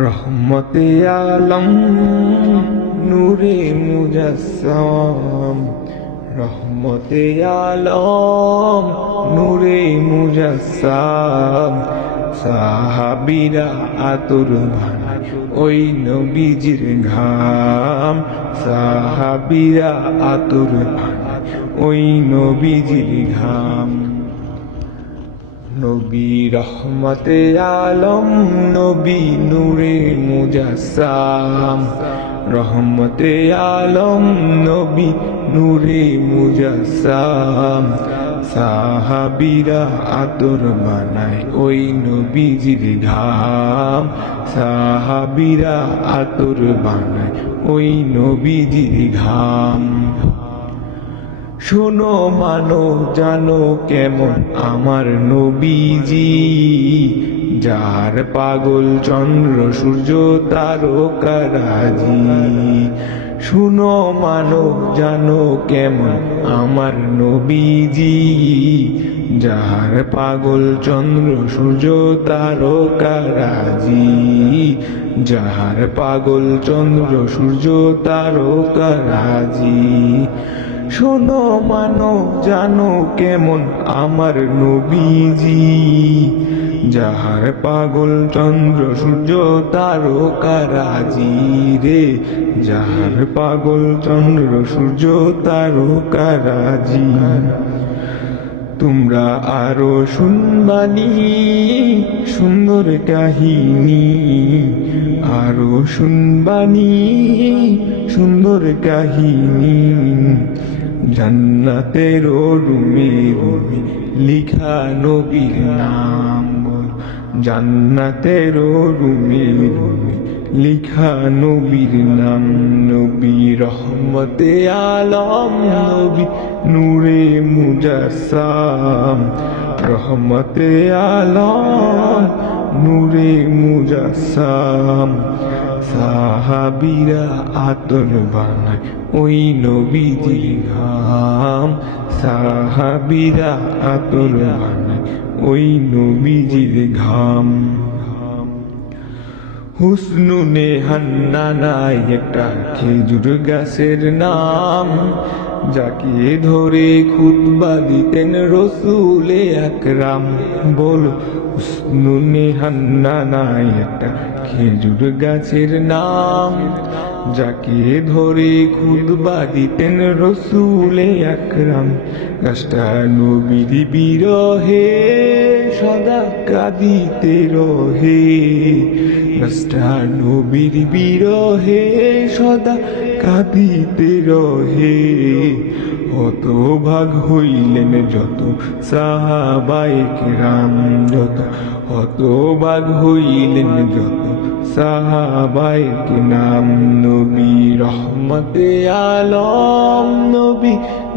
রহমতে আলম নূরে মুজাসসাম, রহমতে আলম নূরে মুজাসসাম। সাহাবীরা আতর বানায় ওই নবীজির ঘাম, সাহাবীরা আতর বানায় ওই নবীজির ঘাম। নবী রহমতে আলম নবী নূরে মুজাসসাম, রহমতে আলম নবী নূরে মুজাসসাম। সাহাবীরা আতর বানায় ওই নবীজির ঘাম, সাহাবীরা আতর বানায় ওই নবীজির ঘাম। শোনো মানো জানো কেমন আমার নবীজি, যার পাগল চন্দ্র সূর্য তারকারাজি। শোনো মানো জানো কেমন আমার নবীজি, যার পাগল চন্দ্র সূর্য তারকারাজি, যার পাগল চন্দ্র সূর্য তারকারাজি। শোনো মানো জানো কেমন আমার নবীজি, যাহার পাগল চন্দ্র সূর্য তারকারাজি রে, যাহার পাগল চন্দ্র সূর্য তারকারাজি। তোমরা আরো শুনবানি সুন্দর কাহিনী, আরো শুনবানি সুন্দর কাহিনী। জান্নাতের রুমে রুমে লিখা নবীর নাম, জান্নাতের রুমে রুমে লিখা নবীর নাম। নবী রহমতে আলম নবী নূরে মুজাসসাম, রহমতে আলম নূরে মুজাসসাম। সাহাবীরা আতর বানায় ওই নবীজির ঘাম, সাহাবীরা আতর বানায় ওই নবীজির ঘাম। হুসনুনে হান্নানায় একটা খেজুর গাছের নাম, যাকে ধরে খুতবা দিতেন রসুলে আকরাম। বল হুসনুনে হান্নানায় একটা খেজুর গাছের নাম, যাকে ধরে খুতবা দিতেন রসুলে আকরাম। গাছটা নবীর বিরহে সদা কাঁদিতে রহে, গাছটা নবীর বিরহে সদা কাঁদিতে রহে। হতভাগ হইলেন যত সাহাবায়ে কেরাম, যত হতভাগ হইলেন যত সাহাবায়ে কেরাম। নবী রহমতে আলম নবী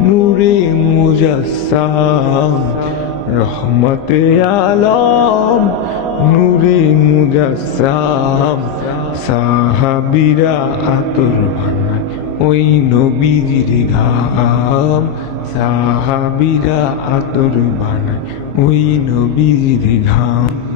নূরে মুজাসসাম, রহমতে আলম নূরে মুজাসসাম। সাহাবীরা আতর বানায় ওই নবীজির ঘাম, সাহাবীরা আতর বানায় ওই নবীজির ঘাম।